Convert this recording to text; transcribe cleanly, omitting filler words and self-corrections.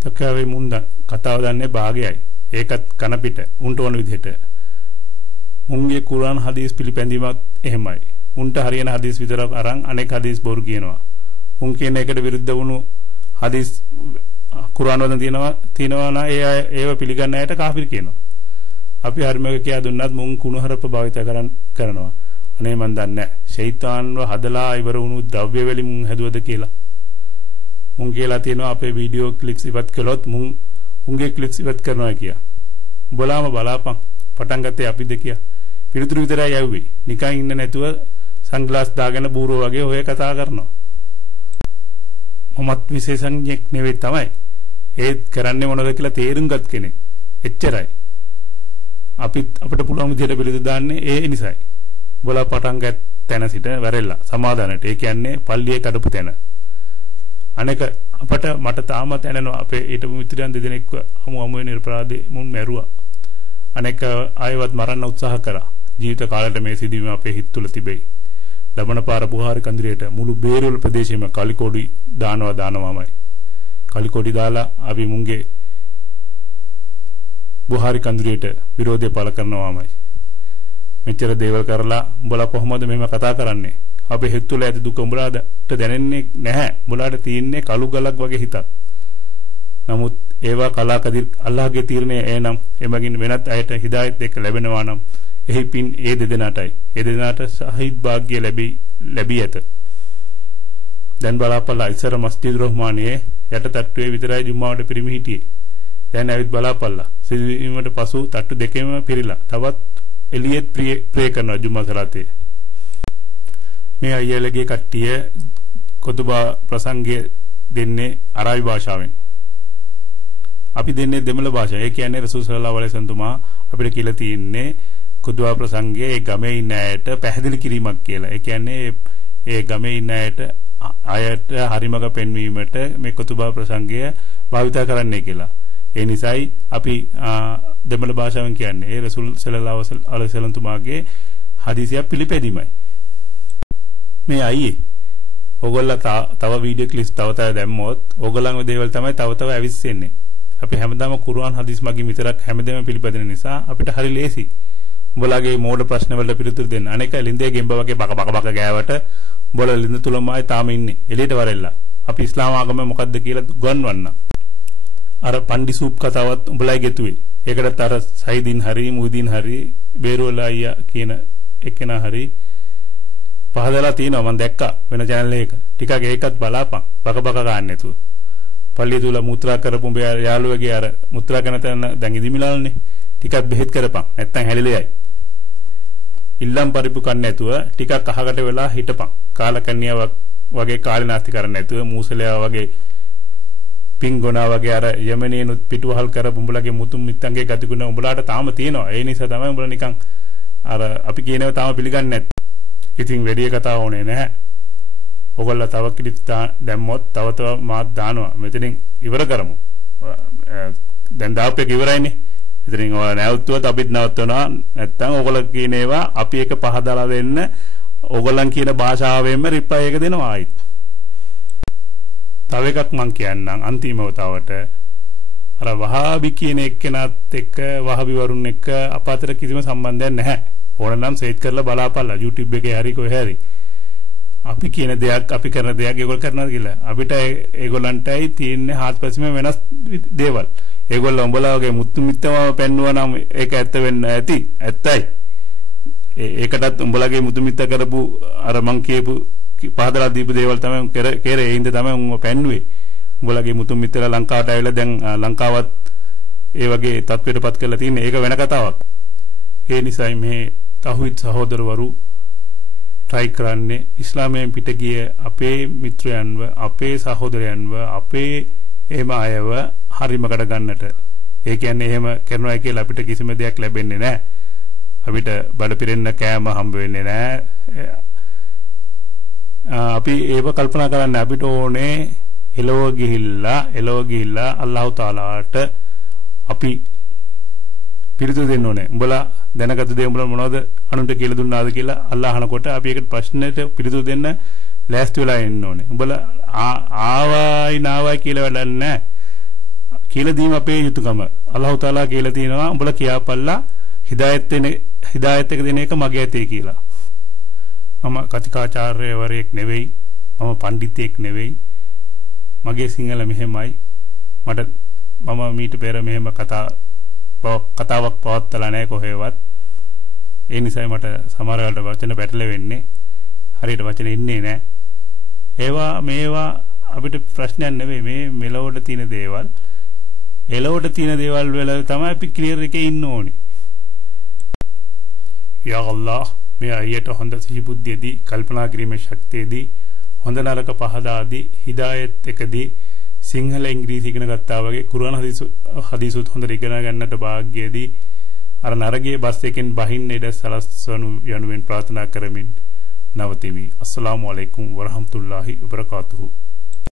තකවේ මුන්ද කතාව දන්නේ භාගයයි. ඒකත් කන පිට උන්ට ඕන විදිහට. මුන්ගේ කුරාන් හදීස් පිළිපැදීමත් එහෙමයි. උන්ට හරියන හදීස් විතරක් අරන් අනෙක් හදීස් බොරු කියනවා. උන් කියන එකට විරුද්ධ වුණු හදීස් කුරාන් වල තියෙනවා නා ඒව පිළිගන්න අයට කාෆිර් කියනවා. අපි හරියම කියා දුන්නත් මුන් කුණුහරුප භාවිත කරනවා. අනේ මන් දන්නේ නැහැ. ෂයිතාන්ව හදලා ඉවර වුණු ද්‍රව්‍ය වලින් මුන් හැදුවද කියලා. මුන් කියලා තියෙනවා අපේ වීඩියෝ ක්ලිප්ස් ඉවත් කළොත් මුන් උන්ගේ ක්ලිප්ස් ඉවත් කරනවා කියා. බලාම බලාපන්. පටන් ගත්තේ අපිද කියා. පිළිතුරු විතරයි යවුවේ. නිකන් ඉන්න නැතුව සන්ග්ලාස් දාගෙන බූරෝ වගේ ඔය කතා කරනවා. මමත් විශේෂඥෙක් නෙවෙයි තමයි. ඒත් කරන්නේ මොනවද කියලා තේරුම් ගත් කෙනෙක්. එච්චරයි. අපිට පුළුවන් විදිහට පිළිතුරු දාන්නේ ඒ නිසයි. බලා පටන් ගත්ත තැන සිට වැරෙල්ලා සමාදානට. ඒ කියන්නේ පල්ලියේ කඩපු තැන. අනෙක මට තාම තැනනවා අපේ ඊට මිත්‍රයන් දෙදෙනෙක්ව අමුවේ නිර්පරාධේ මුන් මැරුවා. අනෙක ආයවත් මරන්න උත්සාහ කරා. ජීවිත කාලයට මේ සිදුවීම අපේ හිත තුළ තිබෙයි. ලබන පාර බුහාරි කන්දිරේට මුළු බේරුවල ප්‍රදේශෙම කලිකොඩි දානවාමයි. කලිකොඩි දාලා අපි මුන්ගේ බුහාරි කන්දිරේට විරෝධය පළ කරනවාමයි. මෙච්චර දේවල් කරලා උඹලා කොහොමද මෙහෙම කතා කරන්නේ? අපේ හිත තුළ ඇති දුක උඹලාට දැනෙන්නේ නැහැ. උඹලාට තියෙන්නේ කළු ගලක් වගේ හිතක්. නමුත් ඒවා කලාකදිර අල්ලාහගේ තීරණය එනම් එමගින් වෙනත් අයට හිදායත් එක්ක ලැබෙනවා නම් එහි පින් ඒ දෙදෙනාටයි. ඒ දෙදෙනාට සහිත් වාග්ය ලැබී ඇත. දැන් බලාපල්ලා ඉස්සර මස්ජිද් රහ්මානියේ යට තට්ටුවේ විතරයි ජුම්මාවට පිරිමි හිටියේ. දැන් ඇවිත් බලාපල්ලා. සිදුවීමට පසු තට්ටු දෙකෙම පිරීලා. තවත් එළියෙත් ප්‍රේ කරනවා ජුම්මා සලාතේ. මේ අයියලගේ කට්ටිය කොතුබා ප්‍රසංගය දෙන්නේ අරාබි භාෂාවෙන්. අපි දෙන්නේ දෙමළ භාෂාව. ඒ කියන්නේ රසූල් සල්ලල්ලාහු අලයිහි වසල්ලම් තුමා අපිට කියලා තියෙන්නේ කොතුබා ප්‍රසංගයේ ඒ ගමේ ඉන්න අයට පැහැදිලි කිරීමක් කියලා. ඒ කියන්නේ ඒ ගමේ ඉන්න අයට හරිමඟ පෙන්වීමට මේ කොතුබා ප්‍රසංගය භාවිත කරන්නේ කියලා. ඒ නිසායි අපි දෙමළ භාෂාවෙන් කියන්නේ ඒ රසූල් සල්ලල්ලාහු අලයිහි වසල්ලම් තුමාගේ හදීසිය පිළිපැදීමයි. මේ අයියේ ඕගොල්ලෝ තව වීඩියෝ ක්ලිප්ස් තව දැම්මොත් ඕගොල්ලන්ගේ දේවල් තමයි තව ඇවිස්සෙන්නේ. අපි හැමදාම කුර්ආන් හදීස් මගින් විතරක් හැමදේම පිළිපදින නිසා අපිට හරි ලේසි. උඹලාගේ මෝඩ ප්‍රශ්න වලට පිළිතුරු දෙන්න. අනේක ලින්දේ ගෙම්බ වගේ බක ගෑවට උඹලා ලින්ද තුලමයි තාම ඉන්නේ. එළියට වරෙල්ලා. අපි ඉස්ලාම ආගම මොකද්ද කියලා ගොන්වන්න. අර පණ්ඩි සූප් කතාවත් උඹලයි ගෙතුවේ. ඒකටත් අර සයිදින් හරි මුහිදින් හරි බේරුවලා අයියා කියන එක්කෙනා හරි පහදලා තිනවා. මම දැක්කා වෙන channel එකක. ටිකක් ඒකත් බලාපන්. බක ගන්න නැතුව. පල්ලිය තුල මුත්‍රා කරපු යාළුවගේ අර මුත්‍රා කරන තැන දැන් ඉදිමිලාල්නේ. ටිකක් බෙහෙත් කරපන්. නැත්තම් හැලිලෙයි. ඉල්ලම් පරිප්පු කන්න නැතුව ටිකක් අහකට වෙලා හිටපන්. කාලකන්‍නියා වගේ කාලේ නාස්ති කරන්න නැතුව මූසලයා වගේ පින්ගොනා වගේ අර යමනේනුත් පිටුවහල් කරපු උඹලගේ මුතුන් මිත්තන්ගේ ගතිගුණ උඹලාට තාම තියෙනවා. ඒ නිසා තමයි උඹලා නිකන් අර අපි කියනවා තාම පිළිගන්නේ නැත්තේ. ඉතින් වැඩි කතා ඕනේ නැහැ. ඔයගොල්ලෝ තව කිලිප් දැම්මොත් තව මාත් දානවා. මෙතනින් ඉවර කරමු. දැන් දාපු එක ඉවරයිනේ. ඉතින් ඔය නැවතුවත් අපිත් නවත්වනවා. නැත්තම් ඔයගොල්ලෝ කියන ඒවා අපි එක පහදලා දෙන්න. ඔයගොල්ලන් කියන භාෂාවෙන්ම රිප්ලයි එක දෙනවා ආයිත්. තව එකක් මං කියන්නම් අන්තිමව තවට අර වහාබි කියන එක්කෙනාත් එක්ක වහාබි වරුන් එක්ක අප අතර කිසිම සම්බන්ධයක් නැහැ. ඕනනම් සේට් කරලා බලාපල්ලා YouTube එකේ හරි කොහේ හරි. අපි කියන දෙයක් අපි කරන දෙයක් ඒගොල්ලෝ කරනවා කියලා. අපිට ඒගොල්ලන්ටයි තියෙන්නේ හාත්පසෙම වෙනස් දේවල්. ඒගොල්ලෝ උඹලා වගේ මුතු මිත්තම පෙන්නුවා නම් ඒක ඇත්ත වෙන්න ඇති. ඇත්තයි. ඒකටත් උඹලාගේ මුතු මිත්ත කරපු අර මං කියපු පහදලා දීපු දේවල් තමයි කෙරේ ඒ හින්දා තමයි උඹ පෙන්නුවේ. උඹලාගේ මුතු මිත්තලා ලංකාවට ආවිලා දැන් ලංකාවත් ඒ වගේ තත්ත්වයටපත් කරලා තින්නේ. ඒක වෙන කතාවක්. ඒ නිසායි මේ තහුයිත් සහෝදරවරු try කරන්නේ ඉස්ලාමයෙන් පිට ගිය අපේ මිත්‍රයන්ව අපේ සහෝදරයන්ව අපේ එහෙම අයව හරිමකට ගන්නට. ඒ කියන්නේ එහෙම කරනවා කියලා අපිට කිසිම දෙයක් ලැබෙන්නේ නැහැ. අපිට බඩ පිරෙන්න කෑම හම්බ වෙන්නේ නැහැ. අපි ඒව කල්පනා කරන්න අපිට ඕනේ එළව ගිහිල්ලා අල්ලාහ් තාලාට අපි පිළිතුරු දෙන්න ඕනේ. උඹලා දැනගත දේ උඹලා මොනවද අනුන්ට කියලා දුන්නාද කියලා අල්ලාහ් අහනකොට අපි ඒකට ප්‍රශ්නෙට පිළිතුරු දෙන්න ලෑස්ති වෙලා ඉන්න ඕනේ. උඹලා ආවයි නාවයි කියලා වැඩක් නැහැ. කියලා දීම අපේ යුතුයකම. අල්ලාහ් තාලා කියලා තියෙනවා උඹලා කියාපල්ලා හිදායත් එක දෙන එක මගේ ඇතේ කියලා. මම කතිකාචාර්යවරයෙක් නෙවෙයි. මම පඬිතෙක් නෙවෙයි. මගේ සිංහල මෙහෙමයි. මම මීට පෙර මෙහෙම කතාවක් පවත්වලා නැහැ කොහෙවත්. ඒ නිසා මට සමහර වෙලාවට වචන පැටලෙන්නේ. හරියට වචන ඉන්නේ නැහැ. මේවා අපිට ප්‍රශ්නයක් නෙවෙයි. මේ මෙලොවට තියෙන දේවල්. එලොවට තියෙන දේවල් වල තමයි අපි ක්ලියර් එකේ ඉන්න ඕනේ. යා අල්ලාහ් මේ අයියට හොඳ සිහි බුද්ධියදී කල්පනා කිරීමේ ශක්තියදී හොඳ නරක පහදාදී හිදායත් එකදී සිංහල ඉංග්‍රීසි ඉගෙන ගත්තා වගේ කුර්ආන හදීසුත් හොඳට ඉගෙන ගන්නට වාග්යදී අර නරකයේ බස් එකෙන් බහින්න ඉඩ සලස්වනු යනුවෙන් ප්‍රාර්ථනා කරමින් නවතිමි. අස්සලාමු අලයිකුම් වරහමතුල්ලාහි වබරකාතුහු.